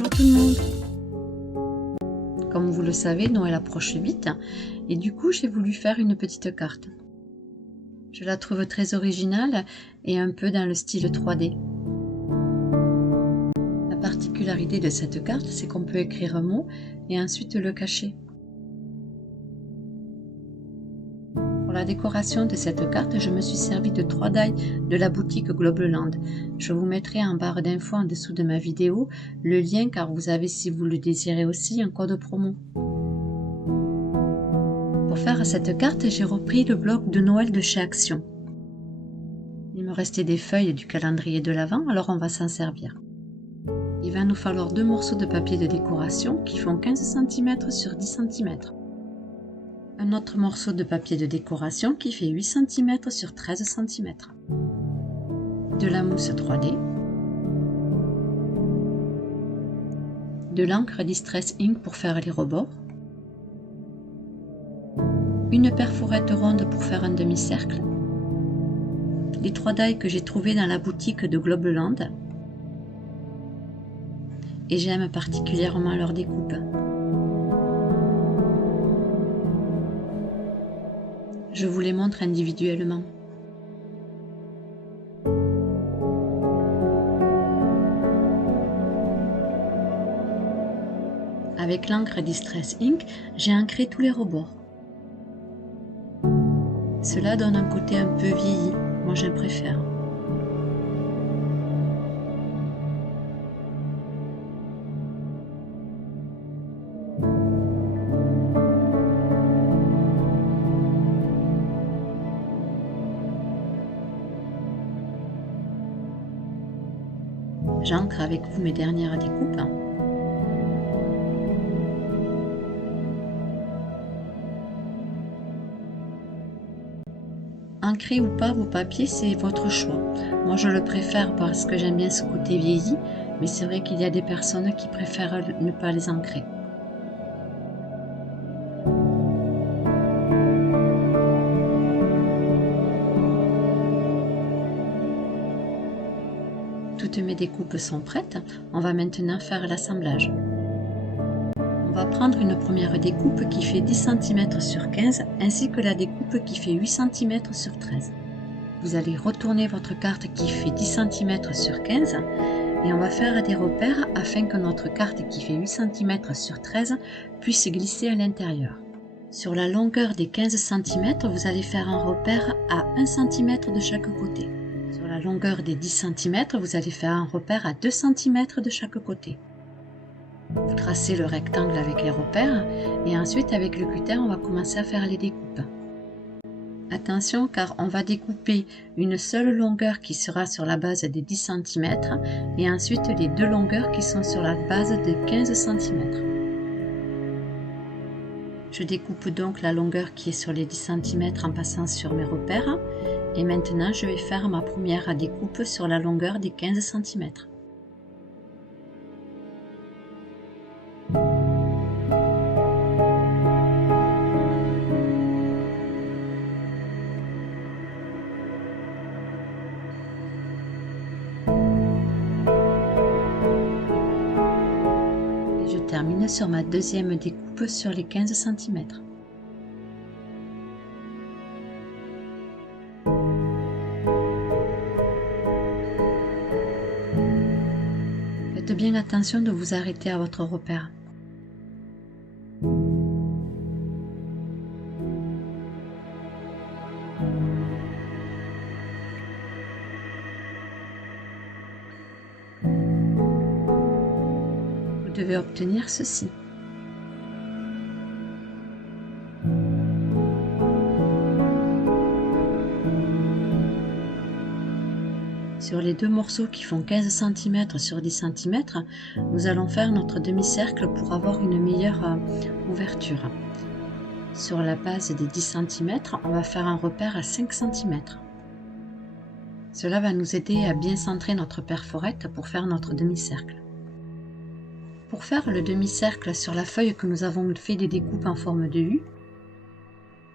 Bonjour tout le monde. Comme vous le savez, Noël approche vite et du coup j'ai voulu faire une petite carte. Je la trouve très originale et un peu dans le style 3D. La particularité de cette carte, c'est qu'on peut écrire un mot et ensuite le cacher. Pour la décoration de cette carte, je me suis servi de 3 die de la boutique Globeland. Je vous mettrai en barre d'infos en dessous de ma vidéo le lien car vous avez, si vous le désirez aussi, un code promo. Pour faire cette carte, j'ai repris le bloc de Noël de chez Action. Il me restait des feuilles du calendrier de l'Avent, alors on va s'en servir. Il va nous falloir 2 morceaux de papier de décoration qui font 15 cm sur 10 cm. Un autre morceau de papier de décoration qui fait 8 cm sur 13 cm. De la mousse 3D. De l'encre Distress Ink pour faire les rebords. Une perforette ronde pour faire un demi-cercle. Les 3 die que j'ai trouvés dans la boutique de Globeland. Et j'aime particulièrement leur découpe. Je vous les montre individuellement. Avec l'encre Distress Ink, j'ai ancré tous les rebords. Cela donne un côté un peu vieilli, moi je préfère. J'ancre avec vous mes dernières découpes. Ancrer ou pas vos papiers, c'est votre choix. Moi je le préfère parce que j'aime bien ce côté vieilli, mais c'est vrai qu'il y a des personnes qui préfèrent ne pas les ancrer. Toutes mes découpes sont prêtes, on va maintenant faire l'assemblage. On va prendre une première découpe qui fait 10 cm sur 15 ainsi que la découpe qui fait 8 cm sur 13. Vous allez retourner votre carte qui fait 10 cm sur 15 et on va faire des repères afin que notre carte qui fait 8 cm sur 13 puisse glisser à l'intérieur. Sur la longueur des 15 cm, vous allez faire un repère à 1 cm de chaque côté. Sur la longueur des 10 cm, vous allez faire un repère à 2 cm de chaque côté. Vous tracez le rectangle avec les repères et ensuite avec le cutter, on va commencer à faire les découpes. Attention car on va découper une seule longueur qui sera sur la base des 10 cm et ensuite les 2 longueurs qui sont sur la base de 15 cm. Je découpe donc la longueur qui est sur les 10 cm en passant sur mes repères et maintenant je vais faire ma première découpe sur la longueur des 15 cm. Je termine sur ma deuxième découpe sur les 15 cm. Faites bien attention de vous arrêter à votre repère. Vous devez obtenir ceci. Sur les 2 morceaux qui font 15 cm sur 10 cm, nous allons faire notre demi-cercle pour avoir une meilleure ouverture. Sur la base des 10 cm, on va faire un repère à 5 cm. Cela va nous aider à bien centrer notre perforette pour faire notre demi-cercle. Pour faire le demi-cercle sur la feuille que nous avons fait des découpes en forme de U,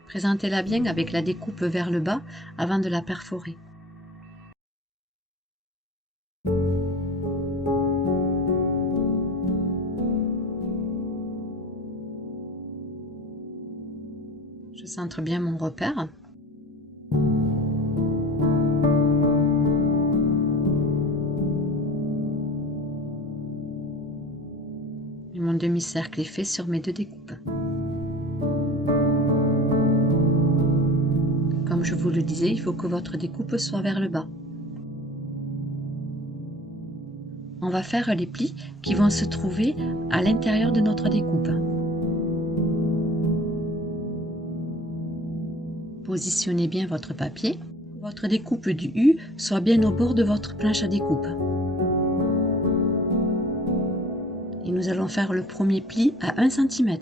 présentez-la bien avec la découpe vers le bas avant de la perforer. Je centre bien mon repère. Et mon demi-cercle est fait sur mes deux découpes. Comme je vous le disais, il faut que votre découpe soit vers le bas. On va faire les plis qui vont se trouver à l'intérieur de notre découpe. Positionnez bien votre papier. Votre découpe du U soit bien au bord de votre planche à découpe. Et nous allons faire le premier pli à 1 cm.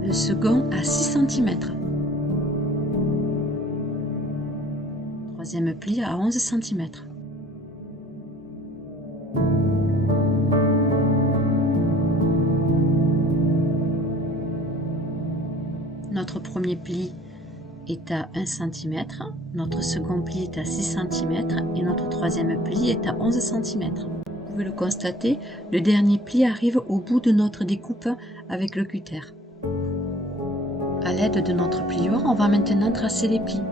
Le second à 6 cm. Troisième pli à 11 cm. Notre premier pli est à 1 cm, notre second pli est à 6 cm et notre troisième pli est à 11 cm. Vous pouvez le constater, le dernier pli arrive au bout de notre découpe avec le cutter. À l'aide de notre pliure, on va maintenant tracer les plis.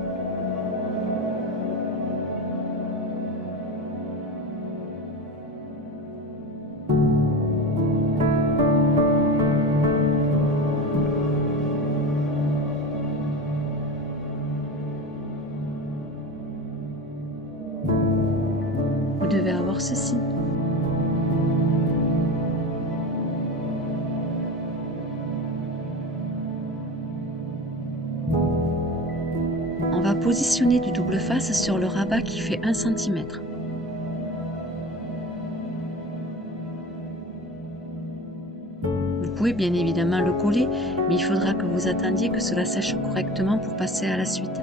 Vous devez avoir ceci. On va positionner du double face sur le rabat qui fait 1 cm. Vous pouvez bien évidemment le coller, mais il faudra que vous attendiez que cela sèche correctement pour passer à la suite.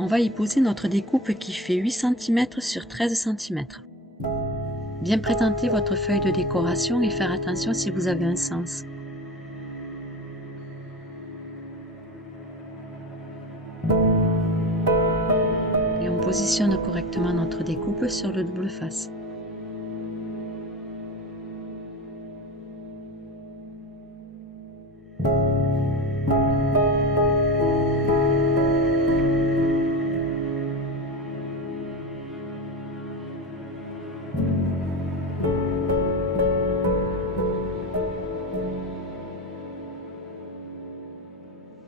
On va y poser notre découpe qui fait 8 cm sur 13 cm. Bien présenter votre feuille de décoration et faire attention si vous avez un sens. Et on positionne correctement notre découpe sur le double face.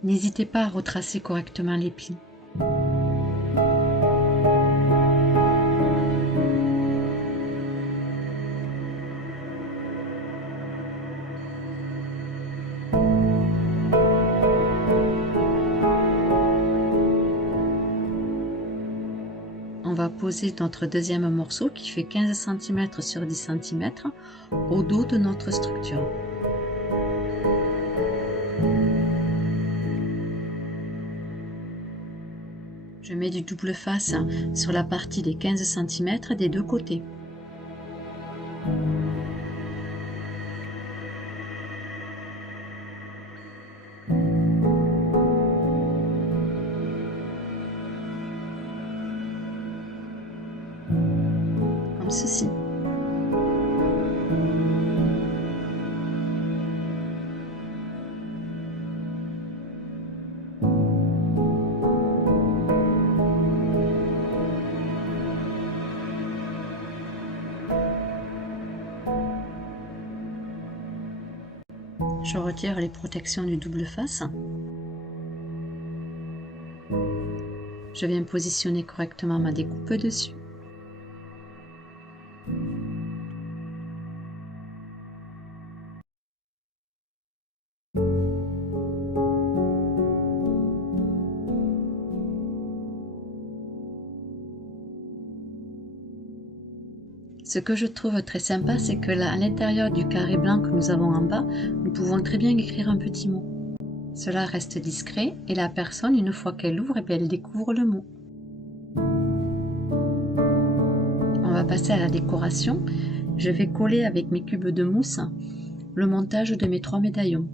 N'hésitez pas à retracer correctement les plis. On va poser notre deuxième morceau qui fait 15 cm sur 10 cm au dos de notre structure. Je mets du double face sur la partie des 15 cm des deux côtés. Comme ceci. Je retire les protections du double face. Je viens positionner correctement ma découpe dessus. Ce que je trouve très sympa, c'est que là, à l'intérieur du carré blanc que nous avons en bas, nous pouvons très bien écrire un petit mot. Cela reste discret et la personne, une fois qu'elle ouvre, elle découvre le mot. On va passer à la décoration. Je vais coller avec mes cubes de mousse le montage de mes 3 médaillons.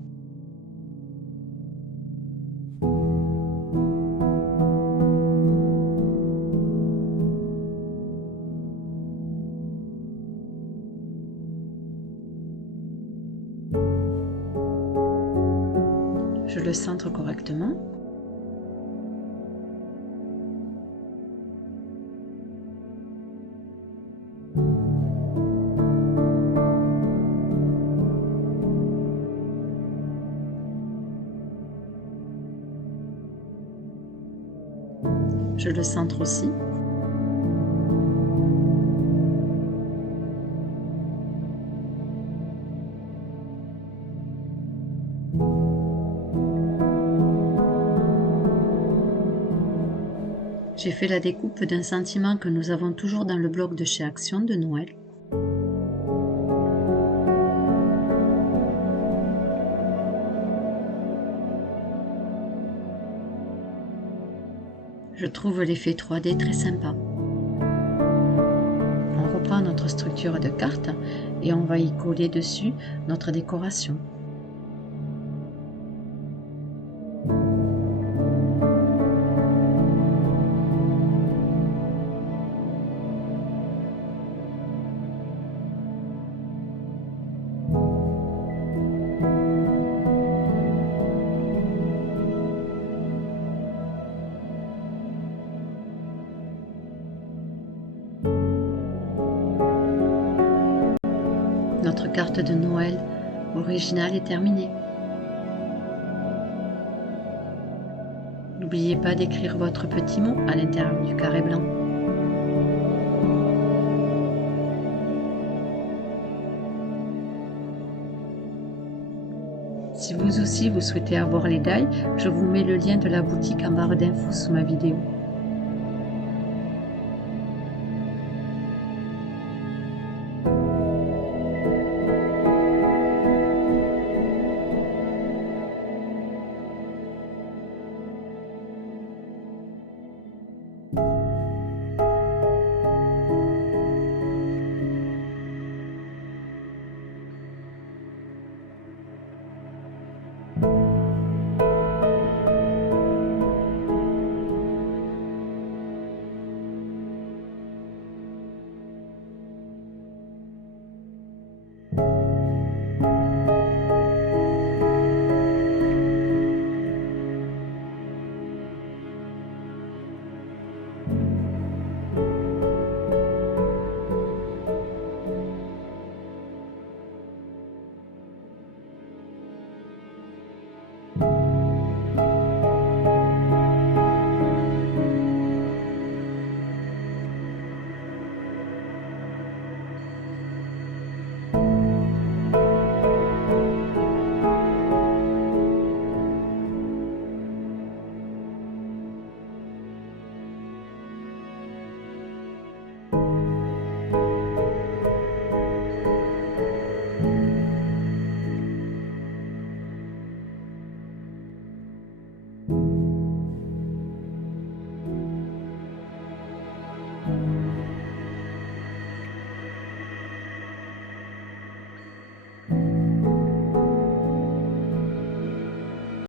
Je le centre correctement. Je le centre aussi. J'ai fait la découpe d'un sentiment que nous avons toujours dans le bloc de chez Action de Noël. Je trouve l'effet 3D très sympa. On reprend notre structure de carte et on va y coller dessus notre décoration. Notre carte de Noël originale est terminée. N'oubliez pas d'écrire votre petit mot à l'intérieur du carré blanc. Si vous aussi vous souhaitez avoir les die, je vous mets le lien de la boutique en barre d'infos sous ma vidéo.